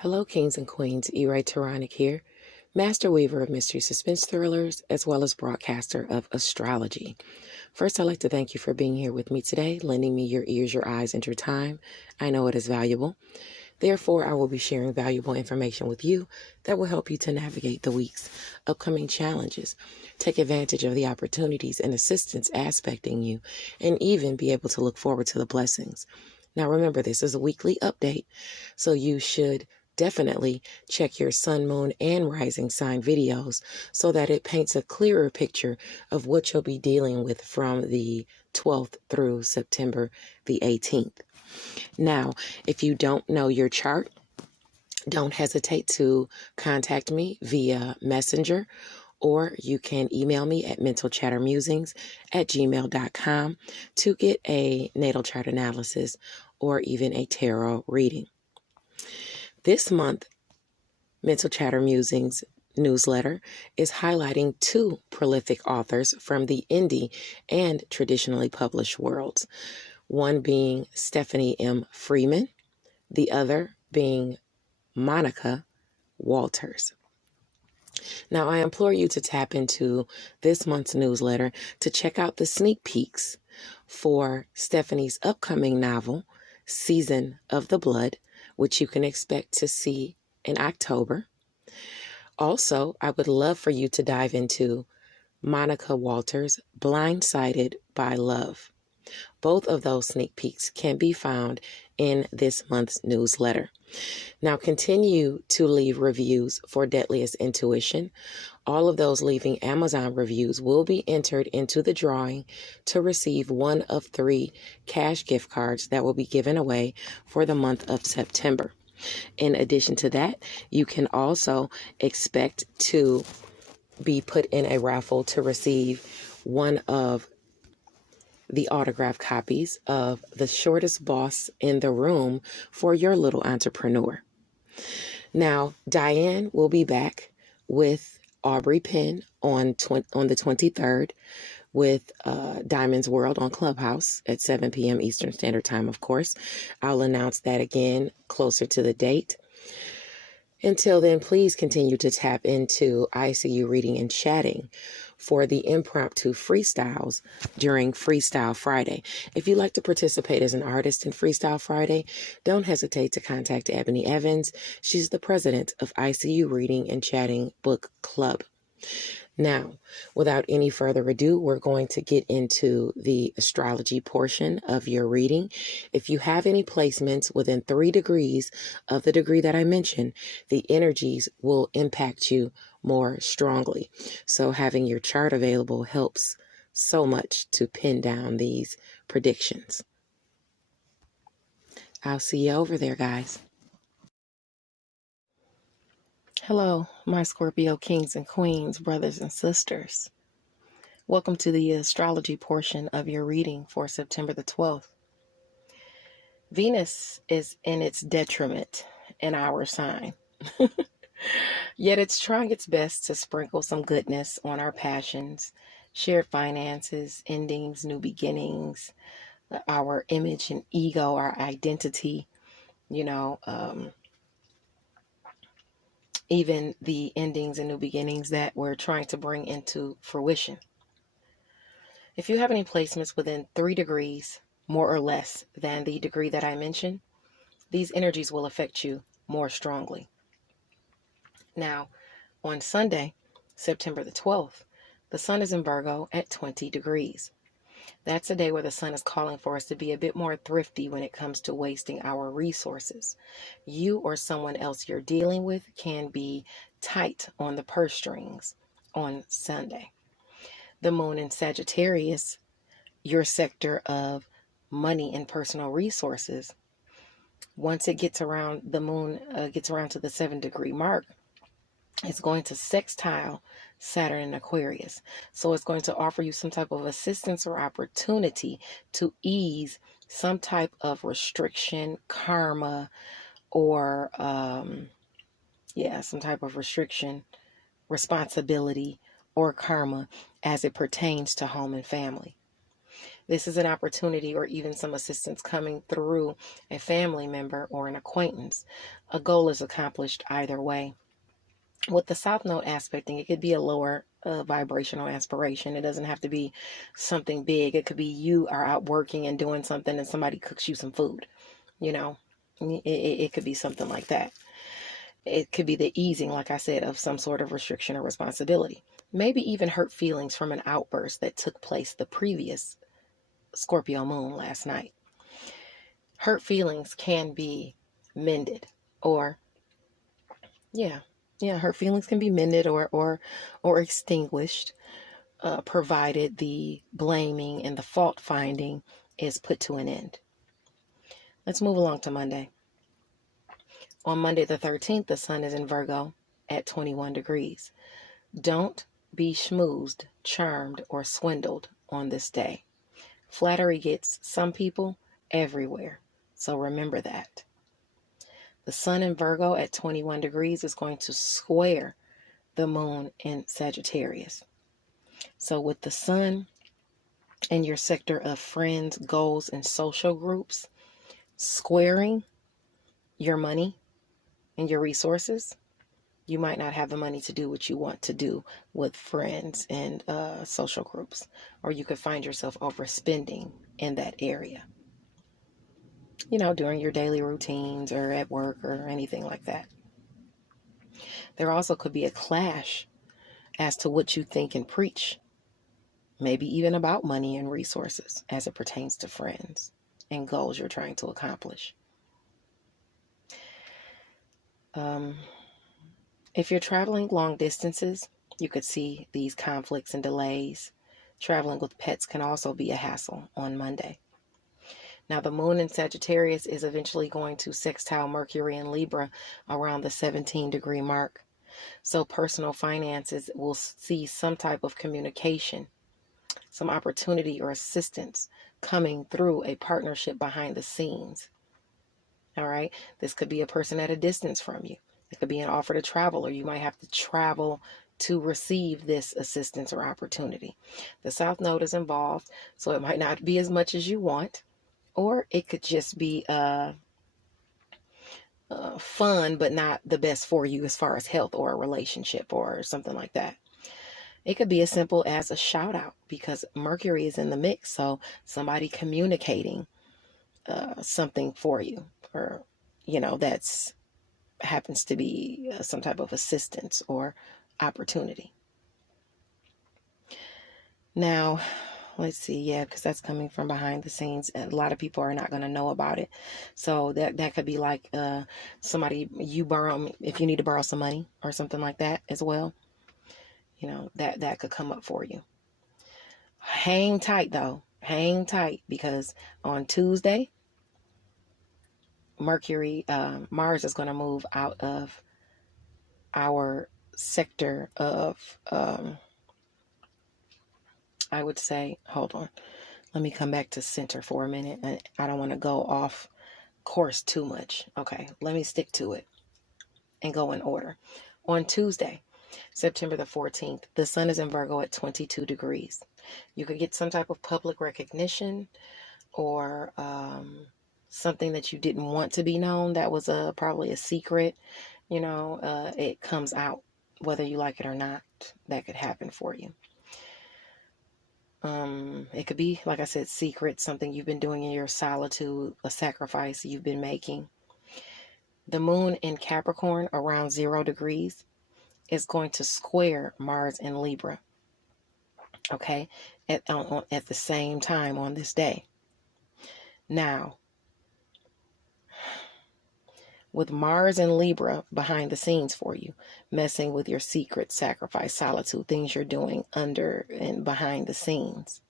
Hello, kings and queens. E-Ray Taronic here, master weaver of mystery suspense thrillers, as well as broadcaster of astrology. First, I'd like to thank you for being here with me today, lending me your ears, your eyes, and your time. I know it is valuable. Therefore, I will be sharing valuable information with you that will help you to navigate the week's upcoming challenges, take advantage of the opportunities and assistance aspecting you, and even be able to look forward to the blessings. Now, remember, this is a weekly update, so you should definitely check your sun, moon, and rising sign videos so that it paints a clearer picture of what you'll be dealing with from the 12th through September the 18th. Now, if you don't know your chart, don't hesitate to contact me via Messenger, or you can email me at mentalchattermusings@gmail.com to get a natal chart analysis or even a tarot reading. This month, Mental Chatter Musings newsletter is highlighting two prolific authors from the indie and traditionally published worlds, one being Stephanie M. Freeman, the other being Monica Walters. Now, I implore you to tap into this month's newsletter to check out the sneak peeks for Stephanie's upcoming novel, Season of the Blood, which you can expect to see in October. Also, I would love for you to dive into Monica Walters' Blindsided by Love. Both of those sneak peeks can be found in this month's newsletter. Now, continue to leave reviews for Deadliest Intuition. All of those leaving Amazon reviews will be entered into the drawing to receive one of 3 cash gift cards that will be given away for the month of September. In addition to that, you can also expect to be put in a raffle to receive one of the autographed copies of The Shortest Boss in the Room for your little entrepreneur. Now, Diane will be back with Aubrey Penn on the 23rd with Diamond's World on Clubhouse at 7 p.m. Eastern Standard Time, of course. I'll announce that again closer to the date. Until then, please continue to tap into ICU Reading and Chatting for the impromptu freestyles during Freestyle Friday. If you'd like to participate as an artist in Freestyle Friday, don't hesitate to contact Ebony Evans. She's the president of ICU Reading and Chatting Book Club. Now, without any further ado, we're going to get into the astrology portion of your reading. If you have any placements within 3 degrees of the degree that I mentioned, the energies will impact you more strongly. So having your chart available helps so much to pin down these predictions. I'll see you over there, guys. Hello, my Scorpio kings and queens, brothers and sisters. Welcome to the astrology portion of your reading for September the 12th. Venus is in its detriment in our sign, yet it's trying its best to sprinkle some goodness on our passions, shared finances, endings, new beginnings, our image and ego, our identity, even the endings and new beginnings that we're trying to bring into fruition. If you have any placements within 3 degrees, more or less than the degree that I mentioned, these energies will affect you more strongly. Now, on Sunday, September the 12th, the sun is in Virgo at 20 degrees. That's a day where the sun is calling for us to be a bit more thrifty when it comes to wasting our resources. You or someone else you're dealing with can be tight on the purse strings on Sunday. The moon in Sagittarius, your sector of money and personal resources, once it gets around, the moon gets around to the 7-degree mark, it's going to sextile Saturn in Aquarius. So it's going to offer you some type of assistance or opportunity to ease some type of restriction, karma, or some type of restriction, responsibility, or karma as it pertains to home and family. This is an opportunity or even some assistance coming through a family member or an acquaintance. A goal is accomplished either way. With the South Node aspecting, it could be a lower vibrational aspiration. It doesn't have to be something big. It could be you are out working and doing something and somebody cooks you some food. You know, it could be something like that. It could be the easing, like I said, of some sort of restriction or responsibility. Maybe even hurt feelings from an outburst that took place the previous Scorpio moon last night. Hurt feelings can be mended, or her feelings can be mended or extinguished, provided the blaming and the fault finding is put to an end. Let's move along to Monday. On Monday the 13th, the sun is in Virgo at 21 degrees. Don't be schmoozed, charmed, or swindled on this day. Flattery gets some people everywhere, so remember that. The sun in Virgo at 21 degrees is going to square the moon in Sagittarius. So with the sun in your sector of friends, goals, and social groups squaring your money and your resources, you might not have the money to do what you want to do with friends and social groups, or you could find yourself overspending in that area, during your daily routines or at work or anything like that. There also could be a clash as to what you think and preach, maybe even about money and resources as it pertains to friends and goals you're trying to accomplish. If you're traveling long distances, you could see these conflicts and delays. Traveling with pets can also be a hassle on Monday. Now, the moon in Sagittarius is eventually going to sextile Mercury in Libra around the 17-degree mark. So personal finances will see some type of communication, some opportunity or assistance coming through a partnership behind the scenes. All right. This could be a person at a distance from you. It could be an offer to travel, or you might have to travel to receive this assistance or opportunity. The South Node is involved, so it might not be as much as you want, or it could just be fun, but not the best for you as far as health or a relationship or something like that. It could be as simple as a shout out because Mercury is in the mix. So somebody communicating something for you, or, that's happens to be some type of assistance or opportunity. Now, let's see. Because that's coming from behind the scenes. A lot of people are not going to know about it. So that could be like somebody you borrow, if you need to borrow some money or something like that as well. That could come up for you. Hang tight, though. Hang tight, because on Tuesday, Mars is going to move out of our sector of, I would say, hold on. Let me come back to center for a minute. I don't want to go off course too much. Okay, let me stick to it and go in order. On Tuesday, September the 14th, the sun is in Virgo at 22 degrees. You could get some type of public recognition or something that you didn't want to be known. That was probably a secret. It comes out whether you like it or not. That could happen for you. It could be, like I said, secret, something you've been doing in your solitude, a sacrifice you've been making. The moon in Capricorn around 0 degrees is going to square Mars in Libra. Okay, at the same time on this day. Now, with Mars and Libra behind the scenes for you, messing with your secret, sacrifice, solitude, things you're doing under and behind the scenes,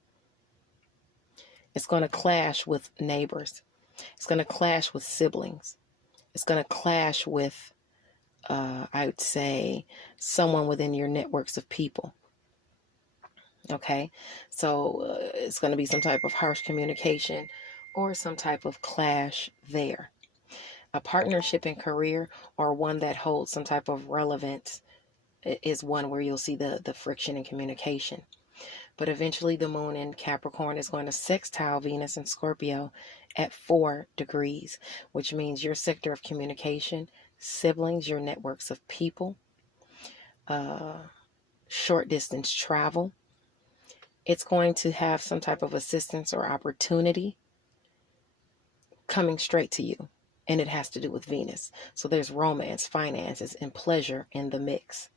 it's going to clash with neighbors. It's going to clash with siblings. It's going to clash with, I would say, someone within your networks of people. Okay, so it's going to be some type of harsh communication or some type of clash there. A partnership in career, or one that holds some type of relevance, is one where you'll see the friction in communication. But eventually the moon in Capricorn is going to sextile Venus and Scorpio at 4 degrees, which means your sector of communication, siblings, your networks of people, short distance travel. It's going to have some type of assistance or opportunity coming straight to you. And it has to do with Venus. So there's romance, finances, and pleasure in the mix.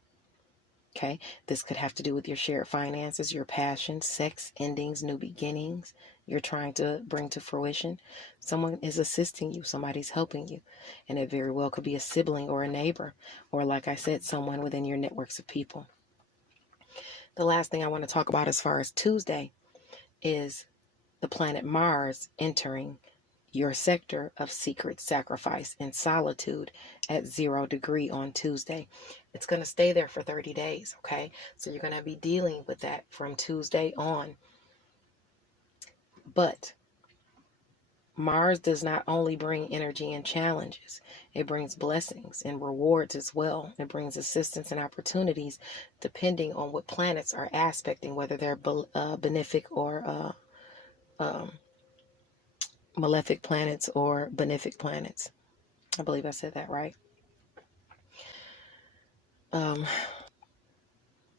Okay, this could have to do with your shared finances, your passion, sex, endings, new beginnings you're trying to bring to fruition. Someone is assisting you, somebody's helping you, and it very well could be a sibling or a neighbor, or like I said, someone within your networks of people. The last thing I want to talk about as far as Tuesday is the planet Mars entering your sector of secret sacrifice and solitude at 0 degree on Tuesday. It's going to stay there for 30 days, okay? So you're going to be dealing with that from Tuesday on. But Mars does not only bring energy and challenges, it brings blessings and rewards as well. It brings assistance and opportunities depending on what planets are aspecting, whether they're benefic or malefic planets or benefic planets. I believe I said that right.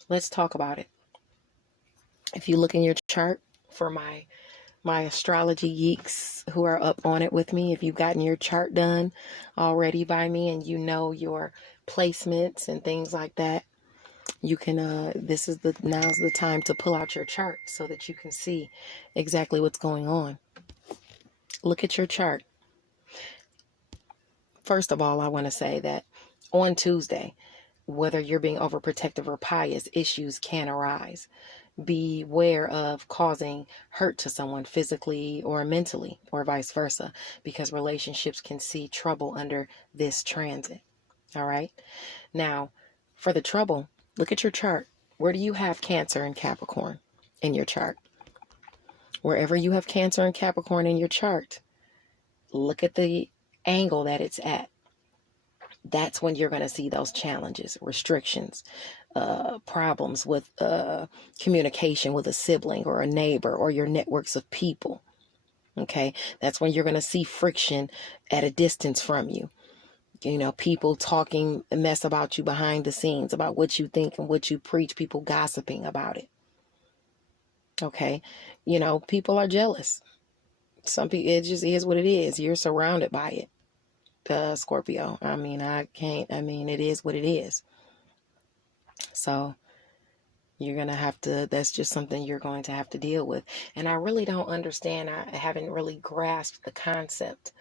Let's talk about it. If you look in your chart, for my astrology geeks who are up on it with me, if you've gotten your chart done already by me and you know your placements and things like that, you can now's the time to pull out your chart so that you can see exactly what's going on. Look at your chart. First of all, I want to say that on Tuesday, whether you're being overprotective or pious, issues can arise. Beware of causing hurt to someone physically or mentally, or vice versa, because relationships can see trouble under this transit. All right. Now, for the trouble, look at your chart. Where do you have Cancer and Capricorn in your chart? Wherever you have Cancer and Capricorn in your chart, look at the angle that it's at. That's when you're going to see those challenges, restrictions, problems with communication with a sibling or a neighbor or your networks of people. Okay, that's when you're going to see friction at a distance from you. You know, people talking mess about you behind the scenes, about what you think and what you preach, people gossiping about it. Okay, you know, people are jealous. Some people, it just is what it is. You're surrounded by it. Scorpio. It is what it is. So you're going to have to, that's just something you're going to have to deal with. And I really don't understand. I haven't really grasped the concept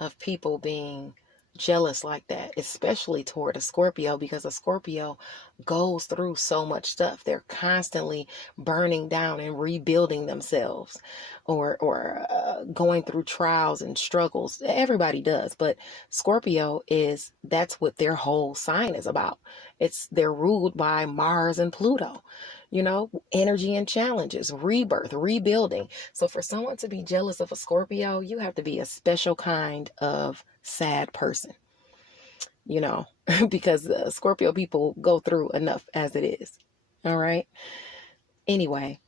of people being jealous like that, especially toward a Scorpio, because a Scorpio goes through so much stuff. They're constantly burning down and rebuilding themselves, or going through trials and struggles. Everybody does, but Scorpio that's what their whole sign is about. They're ruled by Mars and Pluto, you know, energy and challenges, rebirth, rebuilding. So for someone to be jealous of a Scorpio, you have to be a special kind of sad person, you know, because Scorpio people go through enough as it is. All right. Anyway,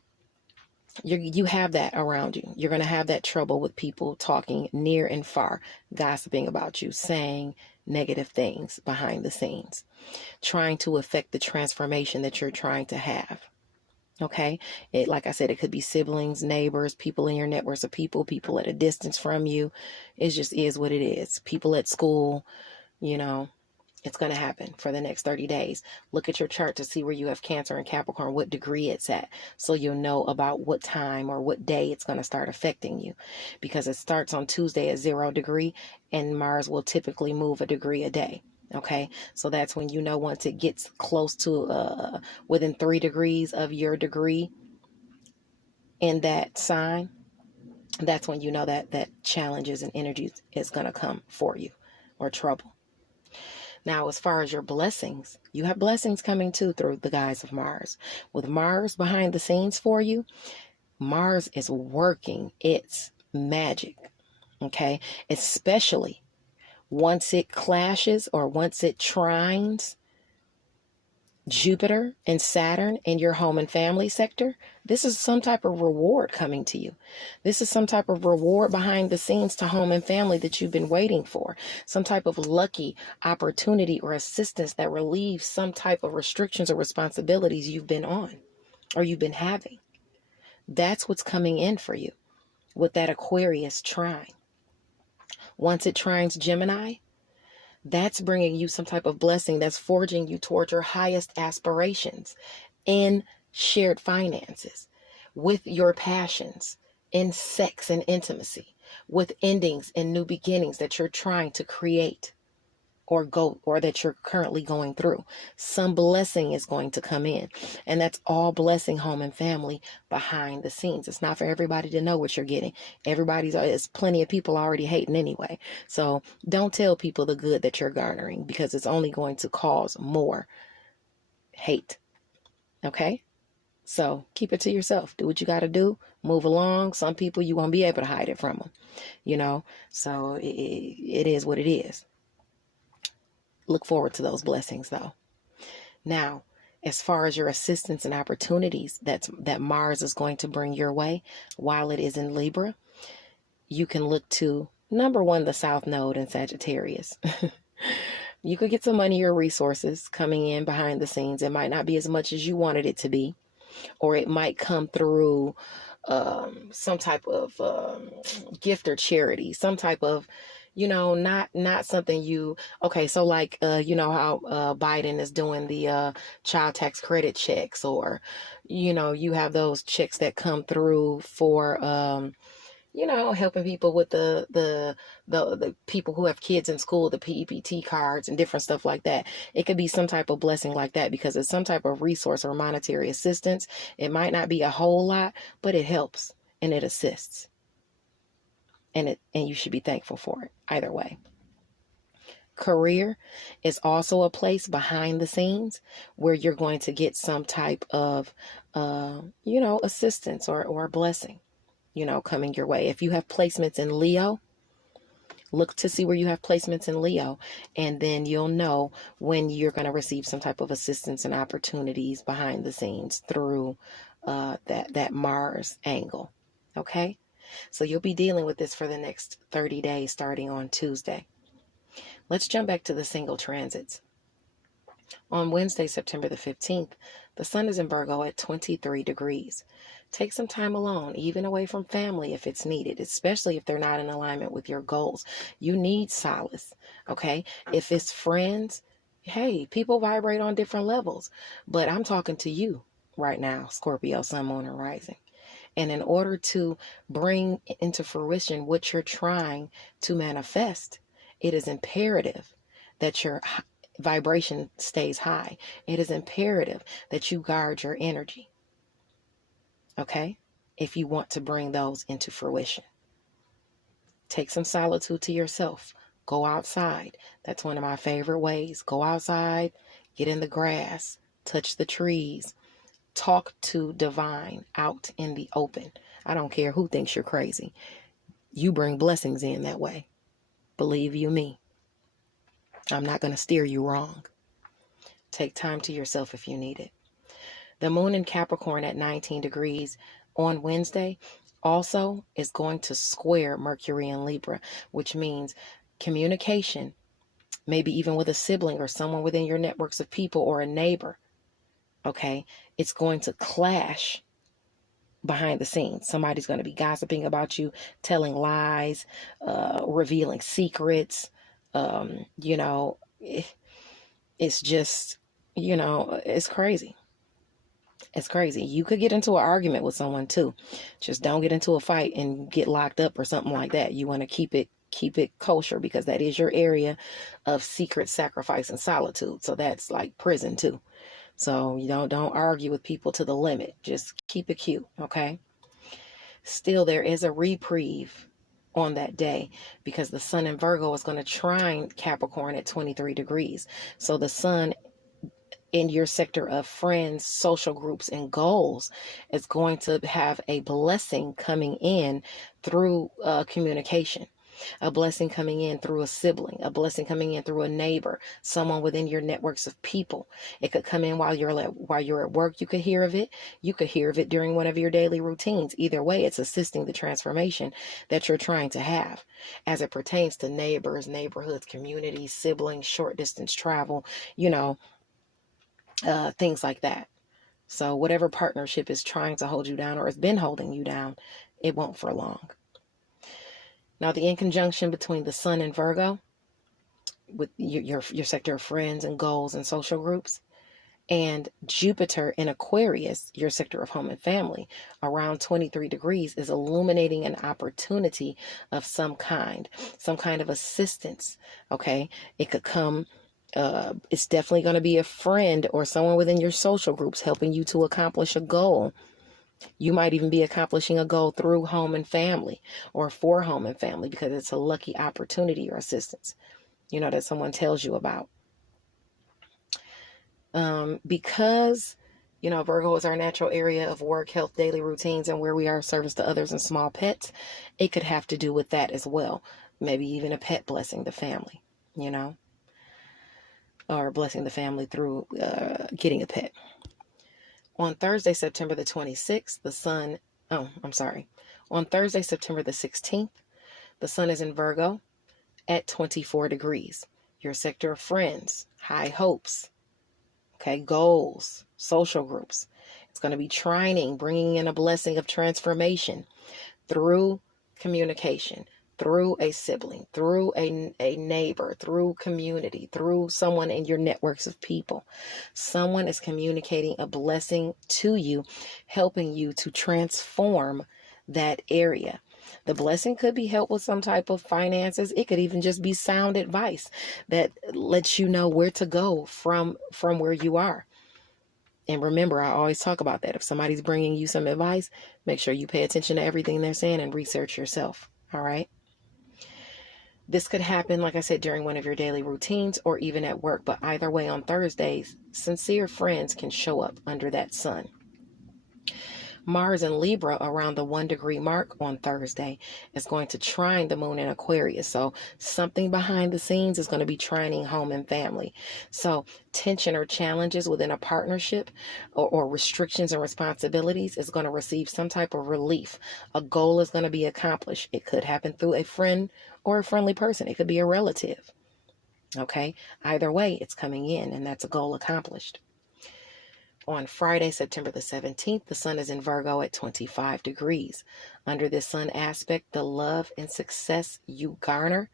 you have that around you. You're going to have that trouble with people talking near and far, gossiping about you, saying negative things behind the scenes, trying to affect the transformation that you're trying to have. Okay. Like I said, it could be siblings, neighbors, people in your networks of people at a distance from you. It just is what it is. People at school, you know, it's going to happen for the next 30 days. Look at your chart to see where you have Cancer and Capricorn, what degree it's at, so you'll know about what time or what day it's going to start affecting you, because it starts on Tuesday at 0 degree and Mars will typically move a degree a day. Okay, so that's when you know, once it gets close to within 3 degrees of your degree in that sign, that's when you know that challenges and energies is going to come for you, or trouble. Now, as far as your blessings, you have blessings coming too through the guise of Mars. With Mars behind the scenes for you, Mars is working its magic. Okay, especially once it clashes or once it trines Jupiter and Saturn in your home and family sector, this is some type of reward coming to you. This is some type of reward behind the scenes to home and family that you've been waiting for. Some type of lucky opportunity or assistance that relieves some type of restrictions or responsibilities you've been on or you've been having. That's what's coming in for you with that Aquarius trine. Once it trines Gemini, that's bringing you some type of blessing that's forging you toward your highest aspirations in shared finances, with your passions, in sex and intimacy, with endings and new beginnings that you're trying to create or that you're currently going through. Some blessing is going to come in, and that's all blessing home and family behind the scenes. It's not for everybody to know what you're getting. There's plenty of people already hating anyway. So don't tell people the good that you're garnering, because it's only going to cause more hate. Okay? So keep it to yourself. Do what you got to do. Move along. Some people, you won't be able to hide it from them, so it is what it is. Look forward to those blessings, though. Now, as far as your assistance and opportunities that Mars is going to bring your way while it is in Libra, you can look to, number one, the South Node in Sagittarius. You could get some money or resources coming in behind the scenes. It might not be as much as you wanted it to be, or it might come through some type of gift or charity, some type of, not something okay. So like, how Biden is doing the child tax credit checks, or, you have those checks that come through for, helping people with the people who have kids in school, the PEBT cards and different stuff like that. It could be some type of blessing like that, because it's some type of resource or monetary assistance. It might not be a whole lot, but it helps and it assists. And you should be thankful for it either way. Career is also a place behind the scenes where you're going to get some type of, assistance or blessing, coming your way. If you have placements in Leo, look to see where you have placements in Leo, and then you'll know when you're going to receive some type of assistance and opportunities behind the scenes through that Mars angle. Okay? So you'll be dealing with this for the next 30 days starting on Tuesday. Let's jump back to the single transits. On Wednesday, September the 15th, the sun is in Virgo at 23 degrees. Take some time alone, even away from family if it's needed, especially if they're not in alignment with your goals. You need solace, okay? If it's friends, hey, people vibrate on different levels. But I'm talking to you right now, Scorpio, Sun, Moon, and Rising. And in order to bring into fruition what you're trying to manifest, it is imperative that your vibration stays high. It is imperative that you guard your energy. Okay? If you want to bring those into fruition. Take some solitude to yourself. Go outside. That's one of my favorite ways. Go outside, get in the grass, touch the trees, talk to divine out in the open. I don't care who thinks you're crazy. You bring blessings in that way. Believe you me. I'm not going to steer you wrong. Take time to yourself if you need it. The moon in Capricorn at 19 degrees on Wednesday also is going to square Mercury in Libra, which means communication, maybe even with a sibling or someone within your networks of people or a neighbor. Okay, it's going to clash behind the scenes. Somebody's going to be gossiping about you, telling lies, revealing secrets. It's just, it's crazy. It's crazy. You could get into an argument with someone too. Just don't get into a fight and get locked up or something like that. You want to keep it kosher, because that is your area of secret sacrifice and solitude. So that's like prison too. So you don't argue with people to the limit. Just keep it cute, okay? Still, there is a reprieve on that day, because the sun in Virgo is going to trine Capricorn at 23 degrees. So the sun in your sector of friends, social groups, and goals is going to have a blessing coming in through communication. A blessing coming in through a sibling, a blessing coming in through a neighbor, someone within your networks of people. It could come in while you're at work. You could hear of it. You could hear of it during one of your daily routines. Either way, it's assisting the transformation that you're trying to have as it pertains to neighbors, neighborhoods, communities, siblings, short distance travel, things like that. So whatever partnership is trying to hold you down or has been holding you down, it won't for long. Now, the in conjunction between the sun and Virgo with your sector of friends and goals and social groups, and Jupiter in Aquarius, your sector of home and family, around 23 degrees, is illuminating an opportunity of some kind of assistance. Okay. It could come, it's definitely going to be a friend or someone within your social groups helping you to accomplish a goal. You might even be accomplishing a goal through home and family or for home and family because it's a lucky opportunity or assistance, that someone tells you about. Because, Virgo is our natural area of work, health, daily routines, and where we are of service to others and small pets, it could have to do with that as well. Maybe even a pet blessing the family, or blessing the family through getting a pet. On Thursday, September the 26th, On Thursday, September the 16th, the sun is in Virgo at 24 degrees. Your sector of friends, high hopes, goals, social groups. It's going to be trining, bringing in a blessing of transformation through communication, through a sibling, through a neighbor, through community, through someone in your networks of people. Someone is communicating a blessing to you, helping you to transform that area. The blessing could be help with some type of finances. It could even just be sound advice that lets you know where to go from where you are. And remember, I always talk about that. If somebody's bringing you some advice, make sure you pay attention to everything they're saying and research yourself. All right. This could happen, like I said, during one of your daily routines or even at work. But either way, on Thursdays, sincere friends can show up under that sun. Mars in Libra around the 1 degree mark on Thursday is going to trine the moon in Aquarius. So something behind the scenes is going to be trining home and family. So tension or challenges within a partnership or restrictions and responsibilities is going to receive some type of relief. A goal is going to be accomplished. It could happen through a friend or a friendly person. It could be a relative. Okay. Either way, it's coming in and that's a goal accomplished. On Friday, September the 17th, the sun is in Virgo at 25 degrees. Under this sun aspect, the love and success you garner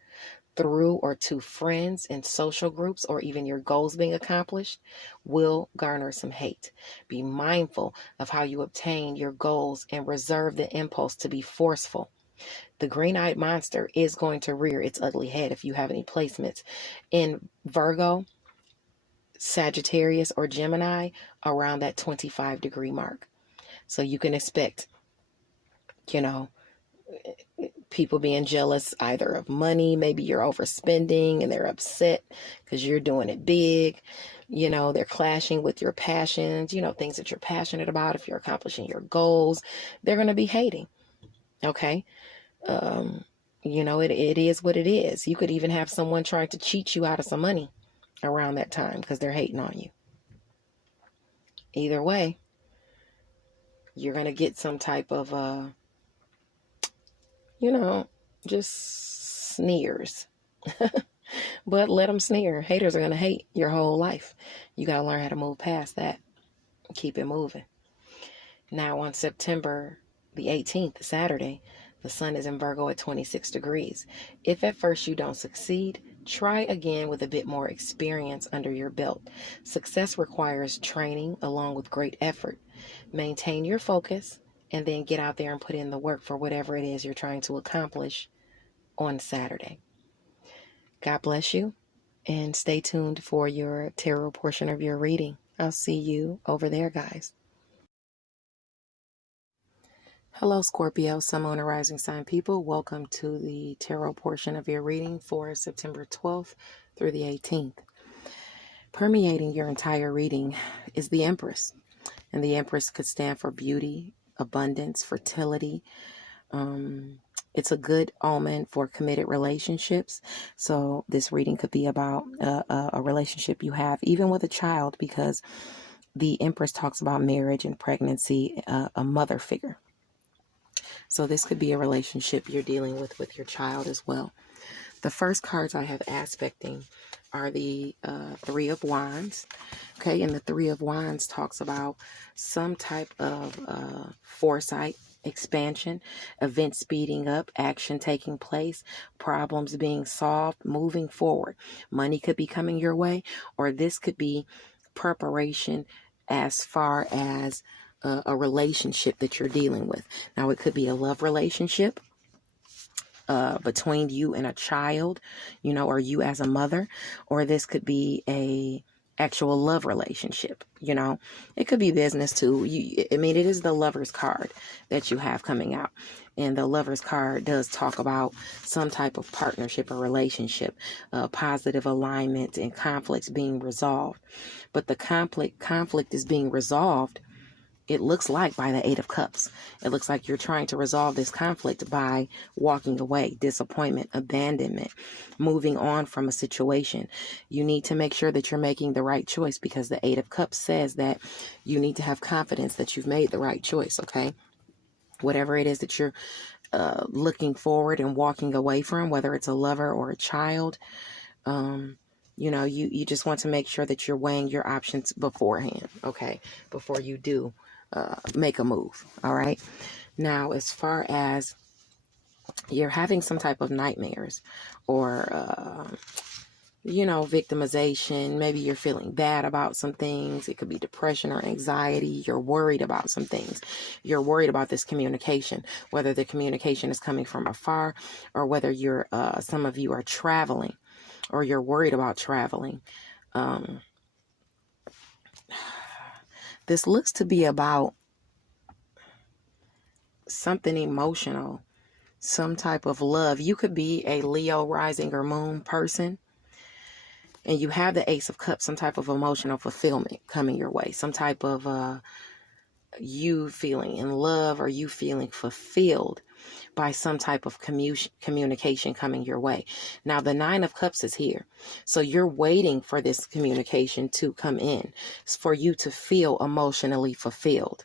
through or to friends and social groups or even your goals being accomplished will garner some hate. Be mindful of how you obtain your goals and reserve the impulse to be forceful. The green-eyed monster is going to rear its ugly head if you have any placements in Virgo, Sagittarius, or Gemini around that 25 degree mark. So you can expect, people being jealous either of money, maybe you're overspending and they're upset because you're doing it big. They're clashing with your passions, things that you're passionate about. If you're accomplishing your goals, they're going to be hating. Okay. It is what it is. You could even have someone trying to cheat you out of some money around that time because they're hating on you. Either way, you're going to get some type of, just sneers. But let them sneer. Haters are going to hate your whole life. You got to learn how to move past that. Keep it moving. Now on September the 18th, Saturday, the sun is in Virgo at 26 degrees. If at first you don't succeed, try again with a bit more experience under your belt. Success requires training along with great effort. Maintain your focus and then get out there and put in the work for whatever it is you're trying to accomplish on Saturday. God bless you and stay tuned for your tarot portion of your reading. I'll see you over there, guys. Hello, Scorpio, Sun, Moon, and Rising Sign people. Welcome to the tarot portion of your reading for September 12th through the 18th. Permeating your entire reading is the Empress. And the Empress could stand for beauty, abundance, fertility, It's a good omen for committed relationships. So this reading could be about a relationship you have, even with a child, because the Empress talks about marriage and pregnancy, a mother figure. So this could be a relationship you're dealing with your child as well. The first cards I have aspecting are the Three of Wands. Okay, and the Three of Wands talks about some type of foresight, expansion, events speeding up, action taking place, problems being solved, moving forward. Money could be coming your way, or this could be preparation as far as a relationship that you're dealing with. Now, it could be a love relationship between you and a child, you know, or you as a mother, or this could be a actual love relationship, you know. It could be business too. I mean, it is the Lover's card that you have coming out. And the Lover's card does talk about some type of partnership or relationship, positive alignment and conflicts being resolved. But the conflict is being resolved, it looks like, by the Eight of Cups. It looks like you're trying to resolve this conflict by walking away, disappointment, abandonment, moving on from a situation. You need to make sure that you're making the right choice, because the Eight of Cups says that you need to have confidence that you've made the right choice, okay? Whatever it is that you're looking forward and walking away from, whether it's a lover or a child, you know, you just want to make sure that you're weighing your options beforehand, okay, before you do make a move. All right. Now, as far as you're having some type of nightmares or, you know, victimization, maybe you're feeling bad about some things. It could be depression or anxiety. You're worried about some things. You're worried about this communication, whether the communication is coming from afar or whether you're, some of you are traveling, or you're worried about traveling. This looks to be about something emotional, some type of love. You could be a Leo rising or moon person, and you have the Ace of Cups, some type of emotional fulfillment coming your way, some type of you feeling in love or you feeling fulfilled by some type of communication coming your way. Now, the Nine of Cups is here. So you're waiting for this communication to come in, for you to feel emotionally fulfilled.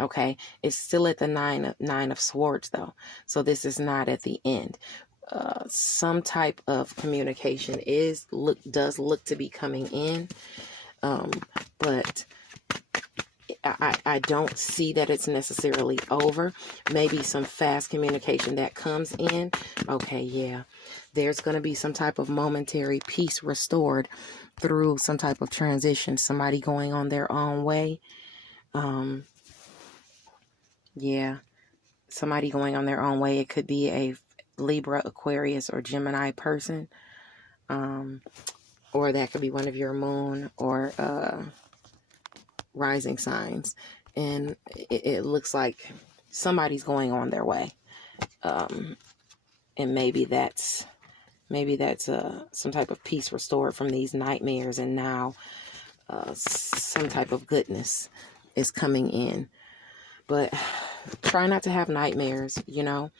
Okay. It's still at the nine of Swords though. So this is not at the end. Some type of communication does look to be coming in. But I don't see that it's necessarily over. Maybe some fast communication that comes in. Okay, yeah. There's going to be some type of momentary peace restored through some type of transition. Somebody going on their own way. Yeah. Somebody going on their own way. It could be a Libra, Aquarius, or Gemini person. Or that could be one of your moon or rising signs, and it looks like somebody's going on their way, and maybe that's some type of peace restored from these nightmares, and now some type of goodness is coming in. But try not to have nightmares, you know,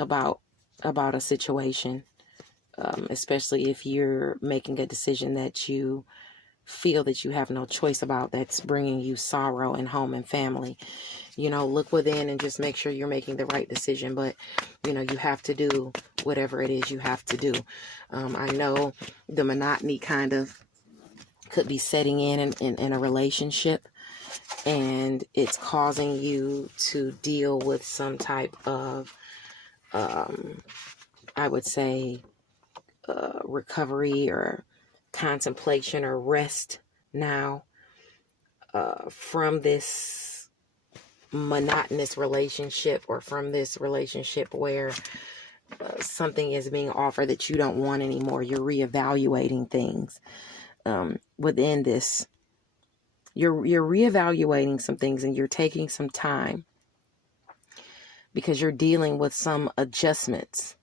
about a situation, especially if you're making a decision that you feel that you have no choice about, that's bringing you sorrow in home and family. You know, look within and just make sure you're making the right decision. But, you know, you have to do whatever it is you have to do. I know the monotony kind of could be setting in a relationship, and it's causing you to deal with some type of, I would say, recovery or contemplation or rest now from this monotonous relationship, or from this relationship where something is being offered that you don't want anymore. You're reevaluating things within this. You're reevaluating some things, and you're taking some time because you're dealing with some adjustments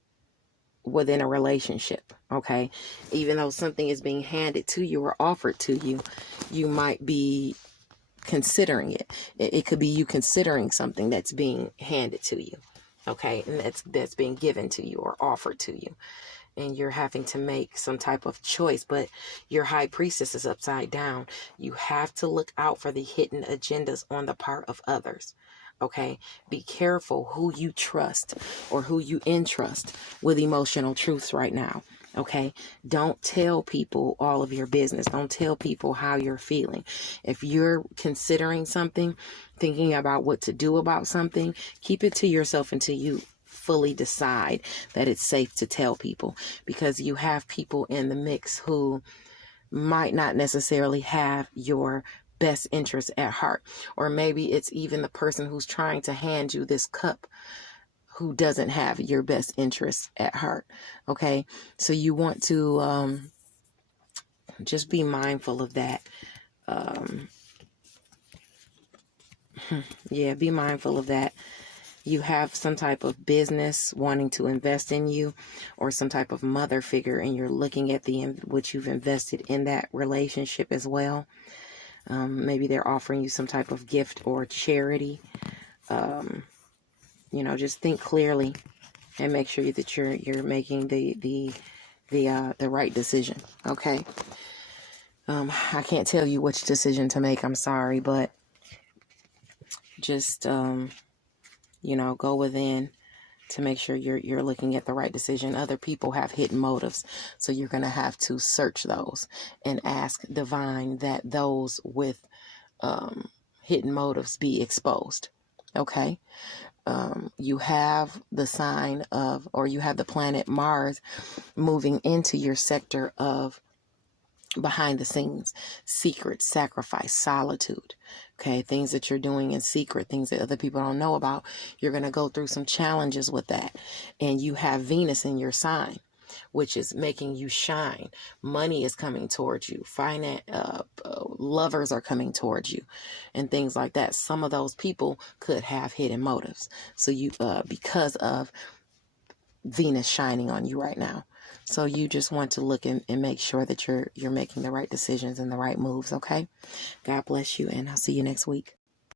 within a relationship. Okay, even though something is being handed to you or offered to you, you might be considering it. It could be you considering something that's being handed to you. Okay, and that's being given to you or offered to you, and you're having to make some type of choice, but your high priestess is upside down. You have to look out for the hidden agendas on the part of others. Okay, be careful who you trust or who you entrust with emotional truths right now. Okay, don't tell people all of your business. Don't tell people how you're feeling. If you're considering something, thinking about what to do about something, keep it to yourself until you fully decide that it's safe to tell people, because you have people in the mix who might not necessarily have your best interest at heart, or maybe it's even the person who's trying to hand you this cup who doesn't have your best interest at heart. Okay, so you want to just be mindful of that. Yeah, be mindful of that. You have some type of business wanting to invest in you, or some type of mother figure, and you're looking at what you've invested in that relationship as well. Maybe they're offering you some type of gift or charity. Just think clearly and make sure that you're making the right decision. Okay. I can't tell you which decision to make. I'm sorry, but just go within to make sure you're looking at the right decision. Other people have hidden motives, so you're going to have to search those and ask divine that those with hidden motives be exposed. Okay. You have the sign of, or you have the planet Mars moving into your sector of behind the scenes, secret, sacrifice, solitude. Okay, things that you're doing in secret, things that other people don't know about. You're going to go through some challenges with that. And you have Venus in your sign, which is making you shine. Money is coming towards you. Lovers are coming towards you, and things like that. Some of those people could have hidden motives. So you, because of Venus shining on you right now. So you just want to look and make sure that you're making the right decisions and the right moves. Okay. God bless you, and I'll see you next week.